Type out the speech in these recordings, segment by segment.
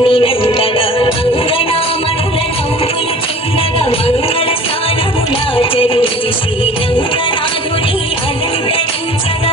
ఎన్నినంతగా అంగనామణుల నవ్వులు చిన్నగా మంగళ స్నానములాచరించి శ్రీరంగనాథుని అలంకరించగా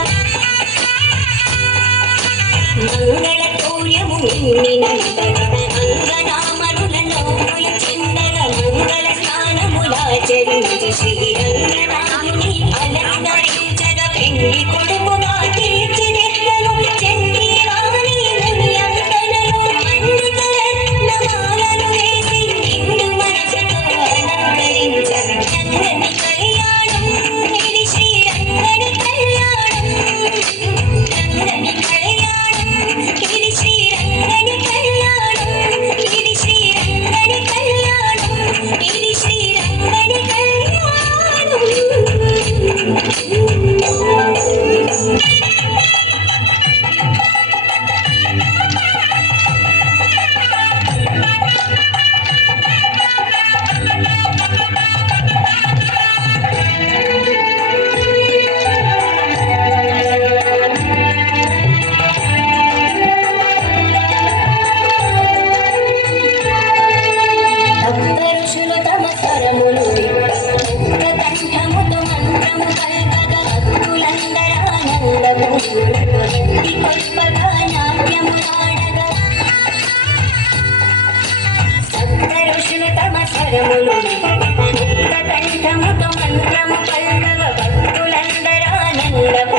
మంగళ తోయము ఎన్నినంతగా అంగనామణుల నవ్వులు చిన్నగా మంగళ స్నానములాచరించి శ్రీరంగనాథుని అలంకరించగా పెళ్లి కొడుకుగా తీర్చిదిద్దను చెంది రాణి మునియంతనలో పండిత రత్నమాలను వేసి నిండు మనసుతో అలంకరించగా రంగని కళ్యాణం ఇది శ్రీరంగని కళ్యాణం రంగని కళ్యాణం ఇది శ్రీరంగని కళ్యాణం ఇది శ్రీరంగని కళ్యాణం ఇది శ్రీరంగని కళ్యాణం. భక్త ఋషులు తమ స్వరములు ముక్త కంఠముతో మంత్రము పల్కగా భక్తులందరానందము భక్తి కొల్పగా నాట్యములాడగా భక్త ఋషులు తమ స్వరములు ముక్త కంఠముతో మంత్రము పల్కగా భక్తులందరానందము